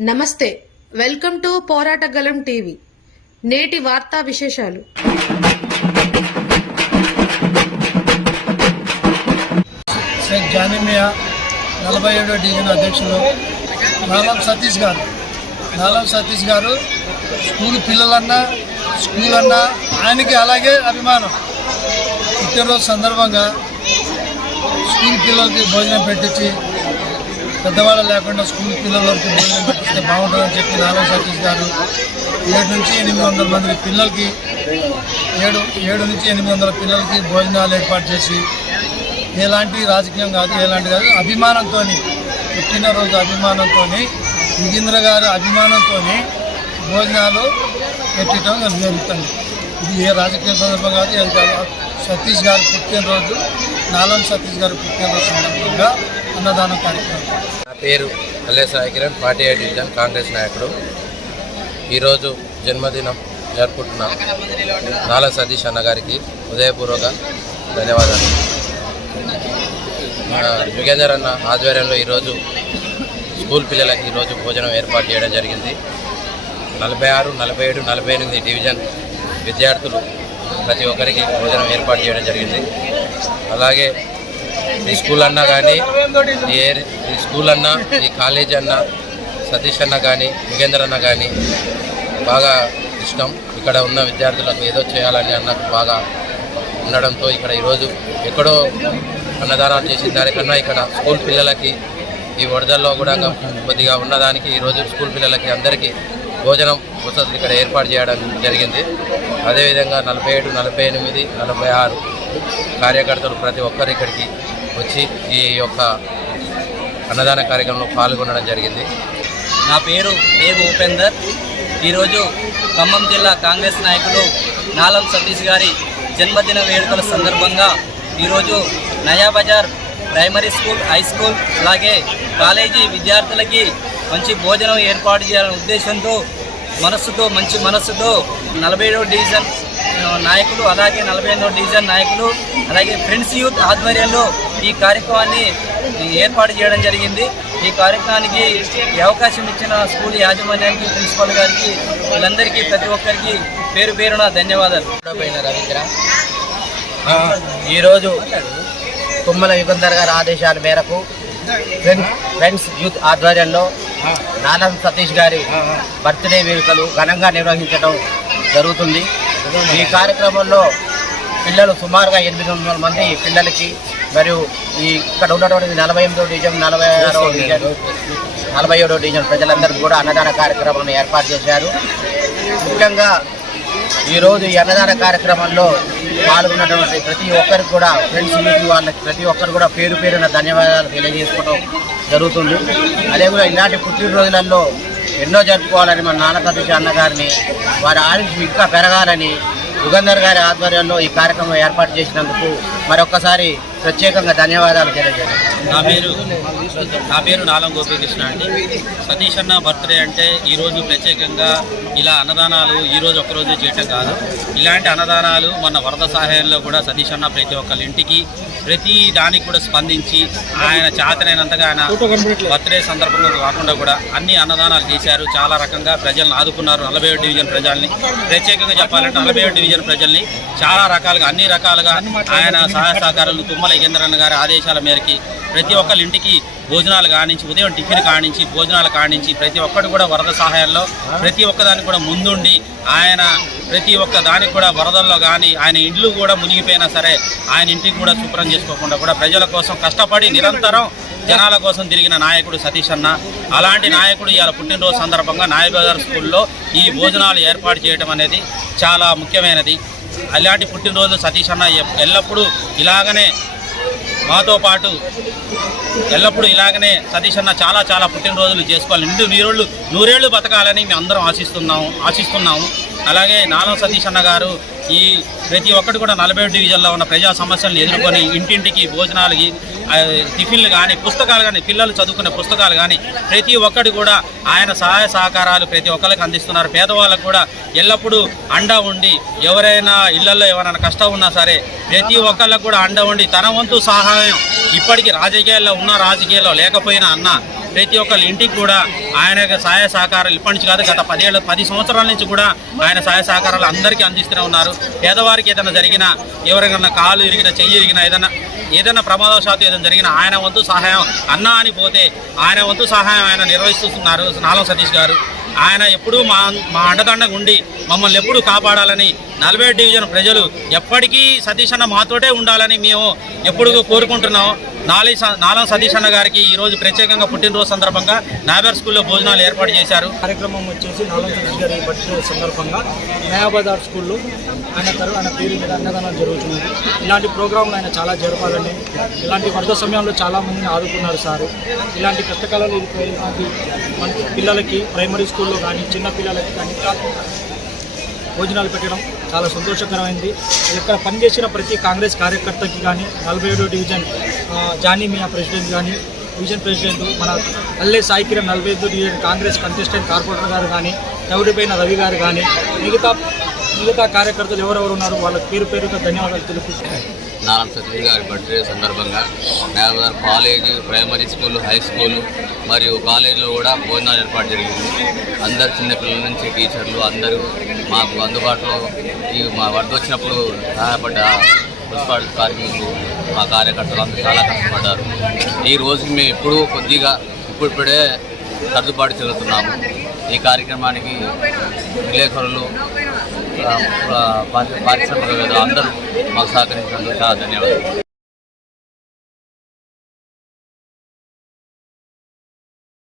నమస్తే welcome to పోరాటగలం TV. నేటి వార్తా విశేషాలు. షేక్ జానిమియా నలభై ఏడో డివిజన్ అధ్యక్షులు. నాలం సతీష్ గారు. నాలం సతీష్ గారు స్కూల్ పిల్లలన్నా స్కూల్ అన్నా ఆయనకి అలాగే అభిమానం. పుట్టినరోజు సందర్భంగా స్కూల్ పిల్లలకి భోజనం పెట్టించి పెద్దవాళ్ళు లేకుండా స్కూల్ పిల్లలకి భోజనం పెట్టిస్తే బాగుంటుందని చెప్పి నాలం సతీష్ గారు ఏడు నుంచి ఎనిమిది వందల మంది పిల్లలకి ఏడు ఏడు నుంచి ఎనిమిది వందల పిల్లలకి భోజనాలు ఏర్పాటు చేసి ఎలాంటి రాజకీయం కాదు ఎలాంటి కాదు అభిమానంతో పుట్టినరోజు అభిమానంతో యుగేంద్ర గారి అభిమానంతో భోజనాలు పెట్టడం జరుగుతుంది. ఇది ఏ రాజకీయ సందర్భం కాదు సతీష్ గారు పుట్టినరోజు నాలం సతీష్ గారు పుట్టినరోజు సందర్భంగా అన్నదాన కార్యక్రమం. నా పేరు అల్లే సాయి కిరణ్ ఫార్టీ డివిజన్ కాంగ్రెస్ నాయకుడు. ఈరోజు జన్మదినం జరుపుకుంటున్న నాల సతీష్ అన్నగారికి హృదయపూర్వక ధన్యవాదాలు. మన యుగేందర్ అన్న ఆధ్వర్యంలో ఈరోజు స్కూల్ పిల్లలకి ఈరోజు భోజనం ఏర్పాటు చేయడం జరిగింది. నలభై ఆరు నలభై ఏడు నలభై ఎనిమిది డివిజన్ విద్యార్థులు ప్రతి ఒక్కరికి భోజనం ఏర్పాటు చేయడం జరిగింది. అలాగే ఈ స్కూల్ అన్నా కానీ ఈ ఏరి- ఈ స్కూల్ అన్నా ఈ కాలేజ్ అన్నా సతీష్ అన్న కానీ యుగేందర్ అన్న కానీ బాగా ఇష్టం. ఇక్కడ ఉన్న విద్యార్థులకు ఏదో చేయాలని అన్నకు బాగా ఉండడంతో ఇక్కడ ఈరోజు ఎక్కడో అన్నదానాలు చేసిన దానికన్నా ఇక్కడ స్కూల్ పిల్లలకి ఈ వరదల్లో కూడా కొద్దిగా ఉన్నదానికి ఈరోజు స్కూల్ పిల్లలకి అందరికీ భోజనం వసతులు ఇక్కడ ఏర్పాటు చేయడం జరిగింది. అదేవిధంగా నలభై ఏడు నలభై ఎనిమిది నలభై ఆరు కార్యకర్తలు ప్రతి ఒక్కరు ఇక్కడికి వచ్చి ఈ యొక్క అన్నదాన కార్యక్రమంలో పాల్గొనడం జరిగింది. నా పేరు ఏ ఉపేందర్. ఈరోజు ఖమ్మం జిల్లా కాంగ్రెస్ నాయకులు నాలం సతీష్ గారి జన్మదిన వేడుకల సందర్భంగా ఈరోజు Nayabazar primary school high school అలాగే కాలేజీ విద్యార్థులకి మంచి భోజనం ఏర్పాటు చేయాలనే ఉద్దేశంతో మనస్సుతో మంచి మనస్సుతో నలభై ఏడో డివిజన్ నాయకులు అలాగే నలభై ఎనిమిదవ డివిజన్ నాయకులు అలాగే ఫ్రెండ్స్ యూత్ ఆధ్వర్యంలో ఈ కార్యక్రమాన్ని ఏర్పాటు చేయడం జరిగింది. ఈ కార్యక్రమానికి అవకాశం ఇచ్చిన స్కూల్ యాజమాన్యానికి ప్రిన్సిపల్ గారికి వీళ్ళందరికీ ప్రతి ఒక్కరికి పేరు పేరున ధన్యవాదాలు. రవీంద్ర ఈరోజు తుమ్మల యుగంధర్ గారి ఆదేశాల మేరకు ఫ్రెండ్స్ ఫ్రెండ్స్ యూత్ ఆధ్వర్యంలో నాలం సతీష్ గారి బర్త్డే వేడుకలు ఘనంగా నిర్వహించడం జరుగుతుంది. ఈ కార్యక్రమంలో పిల్లలు సుమారుగా ఎనిమిది వందల మంది పిల్లలకి మరియు ఈ ఇక్కడ ఉన్నటువంటి నలభై ఎనిమిదో డివిజన్ నలభై ఆరో డివిజన్ నలభై ఏడో డివిజన్ ప్రజలందరికీ కూడా అన్నదాన కార్యక్రమాన్ని ఏర్పాటు చేశారు. ముఖ్యంగా ఈరోజు ఈ అన్నదాన కార్యక్రమంలో పాల్గొన్నటువంటి ప్రతి ఒక్కరికి కూడా ఫ్రెండ్స్ మీటింగ్ వాళ్ళకి ప్రతి ఒక్కరు కూడా పేరు పేరున ధన్యవాదాలు తెలియజేసుకోవడం జరుగుతుంది. అదే కూడా ఇలాంటి పుట్టినరోజులలో ఎన్నో జరుపుకోవాలని మన నాన్న సతీష్ అన్న గారిని వారి ఆయుష్ ఇంకా పెరగాలని యుగంధర్ గారి ఆధ్వర్యంలో ఈ కార్యక్రమం ఏర్పాటు చేసినందుకు మరొక్కసారి ప్రత్యేకంగా ధన్యవాదాలు తెలియజేస్తాను నా పేరు నా పేరు నాలం గోపీకృష్ణ అండి. సతీష్ అన్న బర్త్డే అంటే ఈరోజు ప్రత్యేకంగా ఇలా అన్నదానాలు ఈ రోజు ఒక్కరోజు చేయటం కాదు. ఇలాంటి అన్నదానాలు మన వరద సహాయంలో కూడా సతీష్ అన్న ప్రతి ఒక్కరి ఇంటికి ప్రతి దానికి కూడా స్పందించి ఆయన చేతనైనంతగా ఆయన బర్త్డే సందర్భంగా కాకుండా కూడా అన్ని అన్నదానాలు చేశారు. చాలా రకంగా ప్రజలను ఆదుకున్నారు. నలభై ఏడు డివిజన్ ప్రజల్ని. ప్రత్యేకంగా చెప్పాలంటే నలభై ఏడు డివిజన్ ప్రజల్ని చాలా రకాలుగా అన్ని రకాలుగా ఆయన సహాయ సహకారాలు తుమ్మల యోగేంద్రన్న గారి ఆదేశాల మేరకి ప్రతి ఒక్కరి ఇంటికి భోజనాలు కానించి ఉదయం టిఫిన్ కానించి భోజనాలు కానించి ప్రతి ఒక్కటి కూడా వరద సహాయంలో ప్రతి ఒక్కదానికి కూడా ముందుండి ఆయన ప్రతి ఒక్క దానికి కూడా వరదల్లో కానీ ఆయన ఇండ్లు కూడా మునిగిపోయినా సరే ఆయన ఇంటికి కూడా శుభ్రం చేసుకోకుండా కూడా ప్రజల కోసం కష్టపడి నిరంతరం జనాల కోసం తిరిగిన నాయకుడు సతీష్ అన్న. అలాంటి నాయకుడు ఇవాళ పుట్టినరోజు సందర్భంగా నాయబజార్ స్కూల్లో ఈ భోజనాలు ఏర్పాటు చేయడం అనేది చాలా ముఖ్యమైనది. అలాంటి పుట్టినరోజు సతీష్ అన్న ఎల్లప్పుడూ ఇలాగనే మాతో పాటు ఎల్లప్పుడూ ఇలాగనే సతీష్ అన్న చాలా చాలా పుట్టినరోజులు చేసుకోవాలి. నిండు నీరోళ్ళు నూరేళ్ళు బతకాలని మేము అందరం ఆశిస్తున్నాము ఆశిస్తున్నాము. అలాగే నాలం సతీష్ అన్న గారు ఈ ప్రతి ఒక్కటి కూడా నలభై డివిజన్లో ఉన్న ప్రజా సమస్యలను ఎదుర్కొని ఇంటింటికి భోజనాలు టిఫిన్లు కానీ పుస్తకాలు కానీ పిల్లలు చదువుకునే పుస్తకాలు కానీ ప్రతి ఒక్కటి కూడా ఆయన సహాయ సహకారాలు ప్రతి ఒక్కరికి అందిస్తున్నారు. పేదవాళ్ళకు కూడా ఎల్లప్పుడూ అండా ఉండి ఎవరైనా ఇళ్ళలో ఎవరైనా కష్టం ఉన్నా సరే ప్రతి ఒక్కళ్ళకు కూడా అండ ఉండి తన వంతు సహాయం ఇప్పటికీ రాజకీయాల్లో ఉన్న రాజకీయాల్లో లేకపోయినా అన్న ప్రతి ఒక్కరి ఇంటికి కూడా ఆయన సహాయ సహకారాలు ఇప్పటి నుంచి కాదు గత పదేళ్ళ పది సంవత్సరాల నుంచి కూడా ఆయన సహాయ సహకారాలు అందరికీ అందిస్తూనే ఉన్నారు. పేదవారికి ఏదైనా జరిగినా ఎవరికైనా కాలు ఇరిగినా చెయ్యి ఇరిగినా ఏదైనా ఏదైనా ప్రమాదవశాత్తు ఏదైనా జరిగినా ఆయన వంతు సహాయం అన్నా అని పోతే ఆయన వంతు సహాయం ఆయన నిర్వహిస్తున్నారు నాలం సతీష్ గారు. ఆయన ఎప్పుడూ మా మా అండదండగా ఉండి మమ్మల్ని ఎప్పుడూ కాపాడాలని నలభై డివిజన్ ప్రజలు ఎప్పటికీ సతీష్ అన్న మాతోటే ఉండాలని మేము ఎప్పుడు కోరుకుంటున్నాం. నాలి నాలం సతీష్ అన్న గారికి ఈరోజు ప్రత్యేకంగా పుట్టినరోజు సందర్భంగా నాబర్ స్కూల్లో భోజనాలు ఏర్పాటు చేశారు. కార్యక్రమం వచ్చేసి నాలుగు సతీష్ గారి బర్త్డే సందర్భంగా నయాబజార్ స్కూల్లో ఆయన తరు ఆయన పేరు మీద అన్నదానం జరుగుతుంది ఇలాంటి ప్రోగ్రాంలు ఆయన చాలా జరపాలని ఇలాంటి వరద సమయంలో చాలామందిని ఆదుకున్నారు సార్. ఇలాంటి కష్టకాలంలో పిల్లలకి ప్రైమరీ స్కూల్లో కానీ చిన్న పిల్లలకి కానీ భోజనాలు పెట్టడం చాలా సంతోషకరమైంది. ఇక్కడ పనిచేసిన ప్రతి కాంగ్రెస్ కార్యకర్తకి కానీ నలభై ఏడో డివిజన్ జానీ మియా ప్రెసిడెంట్ కానీ డివిజన్ ప్రెసిడెంట్ మన అల్లే సాయి కిరణ్ నలభై ఐదు డివిజన్ కాంగ్రెస్ కంటెస్టెంట్ కార్పొరేటర్ గారు కానీ ఎవరిపైన రవి గారు కానీ మిగతా మిగతా కార్యకర్తలు ఎవరెవరు ఉన్నారు వాళ్ళకి పేరు పేరుగా ధన్యవాదాలు తెలుపుతున్నాయి నారాయణ సతీష్ గారి బర్త్డే సందర్భంగా మేఘార్ college primary school high school మరియు కాలేజీలో కూడా భోజనాలు ఏర్పాటు జరిగింది. అందరు చిన్నపిల్లల నుంచి టీచర్లు అందరూ మాకు అందుబాటులో ఈ మా వరద వచ్చినప్పుడు సహాయపడ్డ మున్సిపాలిటీ కార్మికులు మా కార్యకర్తలు అందరూ చాలా కష్టపడ్డారు. ఈ రోజుకి మేము ఎప్పుడూ కొద్దిగా ఇప్పుడిప్పుడే సర్దుబాటు చెందుతున్నాము. ఈ కార్యక్రమానికి విలేకరులు పారిశ్రామికవేత్తలు అందరూ మాకు సహకరించినందుకు చాలా ధన్యవాదాలు.